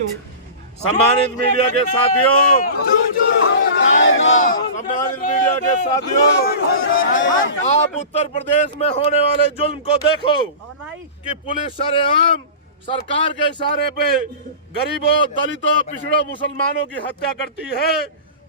हूँ। सम्मानित मीडिया के साथियों, आप उत्तर प्रदेश में होने वाले जुल्म को देखो कि पुलिस सरेआम सरकार के इशारे पे गरीबों, दलितों, पिछड़ों, मुसलमानों की हत्या करती है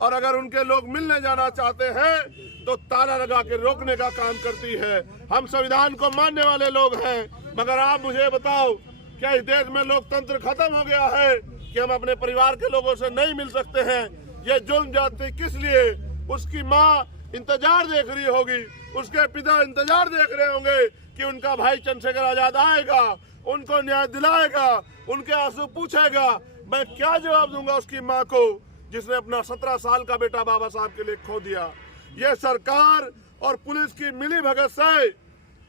और अगर उनके लोग मिलने जाना चाहते हैं तो ताला लगा के रोकने का काम करती है। हम संविधान को मानने वाले लोग हैं, मगर आप मुझे बताओ, क्या इस देश में लोकतंत्र खत्म हो गया है कि हम अपने परिवार के लोगों से नहीं मिल सकते हैं? ये जुल्म जाती किस लिए? उसकी माँ इंतजार देख रही होगी, उसके पिता इंतजार देख रहे होंगे कि उनका भाई चंद्रशेखर आजाद आएगा, उनको न्याय दिलाएगा, उनके आंसू पूछेगा। मैं क्या जवाब दूंगा उसकी माँ को जिसने अपना 17 साल का बेटा बाबा साहब के लिए खो दिया? ये सरकार और पुलिस की मिली भगत से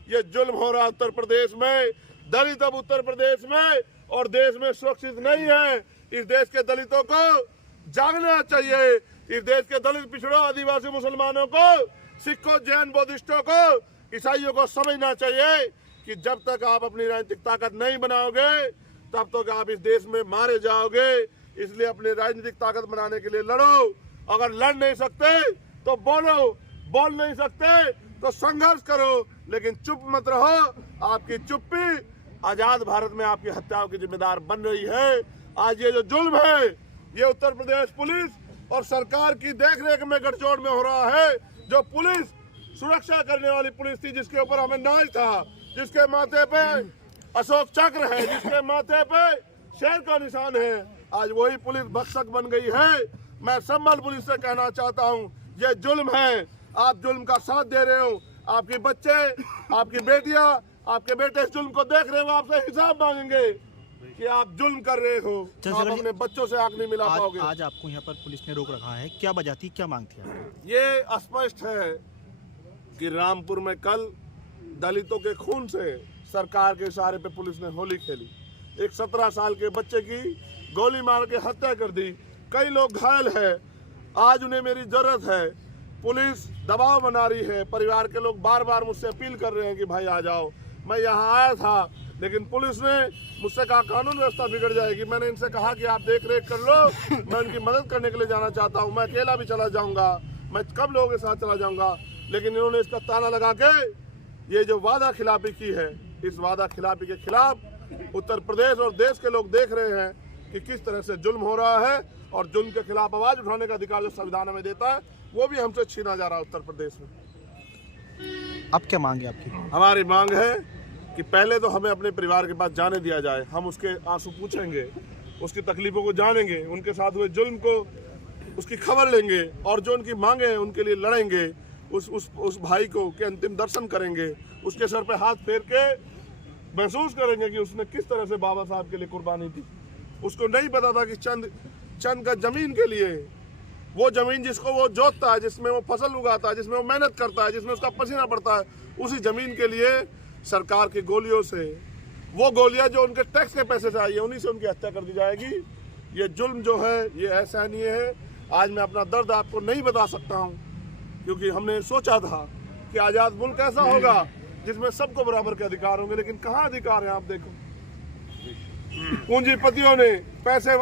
ये जुल्म हो रहा उत्तर प्रदेश में। दलित अब उत्तर प्रदेश में और देश में सुरक्षित नहीं है। इस देश के दलितों को जागना चाहिए। इस देश के दलित, पिछड़ों, आदिवासी, मुसलमानों को, सिखों, जैन, बौद्धिस्टों को, ईसाइयों को समझना चाहिए कि जब तक आप अपनी राजनीतिक ताकत नहीं बनाओगे तब तक आप इस देश में मारे जाओगे। इसलिए अपनी राजनीतिक ताकत बनाने के लिए लड़ो। अगर लड़ नहीं सकते तो बोलो, बोल नहीं सकते तो संघर्ष करो, लेकिन चुप मत रहो। आपकी चुप्पी आजाद भारत में आपकी हत्याओं की जिम्मेदार बन रही है। आज ये जो जुल्म है ये उत्तर प्रदेश पुलिस और सरकार की देखरेख में गठजोड़ में हो रहा है। जो पुलिस सुरक्षा करने वाली पुलिस थी, जिसके ऊपर हमें नाज था, जिसके माथे पे अशोक चक्र है, जिसके माथे पे शेर का निशान है, आज वही पुलिस भक्षक बन गई है। मैं संभल पुलिस से कहना चाहता हूँ, ये जुल्म है, आप जुल्म का साथ दे रहे हो। आपके बच्चे, आपकी बेटियां, आपके बेटे इस जुल्म को देख रहे हो, आपसे हिसाब मांगेंगे कि आप जुल्म कर रहे हो। आप अपने बच्चों से आंख नहीं मिला पाओगे। आज आपको यहाँ पर पुलिस ने रोक रखा है, क्या वजह थी, क्या मांग थी आपकी? ये स्पष्ट है कि रामपुर में कल दलितों के खून से सरकार के इशारे पे पुलिस ने होली खेली। एक 17 साल के बच्चे की गोली मार के हत्या कर दी। कई लोग घायल हैं। आज उन्हें मेरी जरूरत है। पुलिस दबाव बना रही है। परिवार के लोग बार बार मुझसे अपील कर रहे हैं कि भाई आ जाओ। मैं यहाँ आया था, लेकिन पुलिस ने मुझसे कहा कानून व्यवस्था बिगड़ जाएगी। मैंने इनसे कहा कि आप देख रेख कर लो, मैं उनकी मदद करने के लिए जाना चाहता हूँ। मैं अकेला भी चला जाऊँगा, मैं कब लोगों के साथ चला जाऊँगा, लेकिन इन्होंने इसका ताला लगा के ये जो वादा खिलाफी की है, इस वादा खिलाफी के खिलाफ उत्तर प्रदेश और देश के लोग देख रहे हैं कि किस तरह से जुल्म हो रहा है और जुल्म के खिलाफ आवाज उठाने का अधिकार जो संविधान हमें देता है वो भी हमसे छीना जा रहा है उत्तर प्रदेश में। अब क्या मांग है आपकी? हमारी मांग है कि पहले तो हमें अपने परिवार के पास जाने दिया जाए। हम उसके आंसू पूछेंगे, उसकी तकलीफों को जानेंगे, उनके साथ हुए जुल्म को, उसकी खबर लेंगे और जो उनकी मांगे हैं उनके लिए लड़ेंगे। उस भाई को के अंतिम दर्शन करेंगे, उसके सर पे हाथ फेर के महसूस करेंगे कि उसने किस तरह से बाबा साहब के लिए कुर्बानी दी। उसको नहीं पता था कि चंद का जमीन के लिए, वो जमीन जिसको वो जोतता है, जिसमें वो फसल उगाता है, जिसमें वो मेहनत करता है, जिसमें उसका पसीना पड़ता है, उसी जमीन के लिए सरकार की गोलियों से, वो गोलियां जो उनके टैक्स के पैसे से आई है, उन्हीं से उनकी हत्या कर दी जाएगी। ये जुल्म जो है ये असहनीय है। आज मैं अपना दर्द आपको नहीं बता सकता हूँ, क्योंकि हमने सोचा था कि आज़ाद मुल्क ऐसा होगा जिसमें सबको बराबर के अधिकार होंगे, लेकिन कहाँ अधिकार है आप देखो। पूंजीपतियों ने पैसे